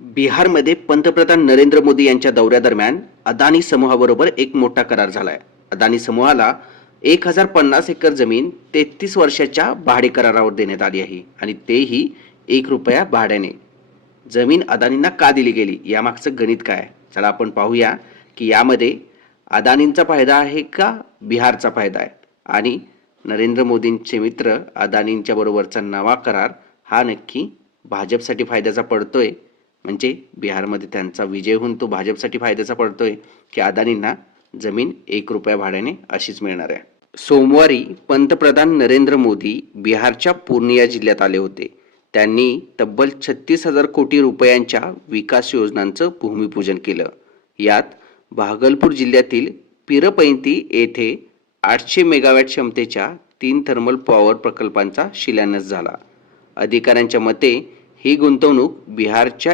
बिहारमध्ये पंतप्रधान नरेंद्र मोदी यांच्या दौऱ्यादरम्यान अदानी समूहाबरोबर एक मोठा करार झालाय. अदानी समूहाला 1050 एकर जमीन 33 वर्षाच्या भाडे करारावर देण्यात आली आहे आणि तेही ₹1 भाड्याने. जमीन अदानींना का दिली गेली यामागचं गणित काय? चला आपण पाहूया की यामध्ये अदानींचा फायदा आहे का बिहारचा फायदा आहे, आणि नरेंद्र मोदींचे मित्र अदानींच्या बरोबरचा नवा करार हा नक्की भाजपसाठी फायद्याचा पडतोय, म्हणजे बिहारमध्ये त्यांचा विजय होऊन तो भाजपसाठी फायद्याचा पडतोय, की अदानींना जमीन ₹1 भाड्याने अशीच मिळणार आहे. सोमवारी पंतप्रधान नरेंद्र मोदी बिहारच्या पूर्णिया जिल्ह्यात आले होते. त्यांनी तब्बल 36,000 कोटी रुपयांच्या विकास योजनांचं भूमिपूजन केलं. यात भागलपूर जिल्ह्यातील पीरपैंती येथे 800 मेगावॅट क्षमतेच्या 3 थर्मल पॉवर प्रकल्पांचा शिलान्यास झाला. अधिकाऱ्यांच्या मते ही गुंतवणूक बिहारच्या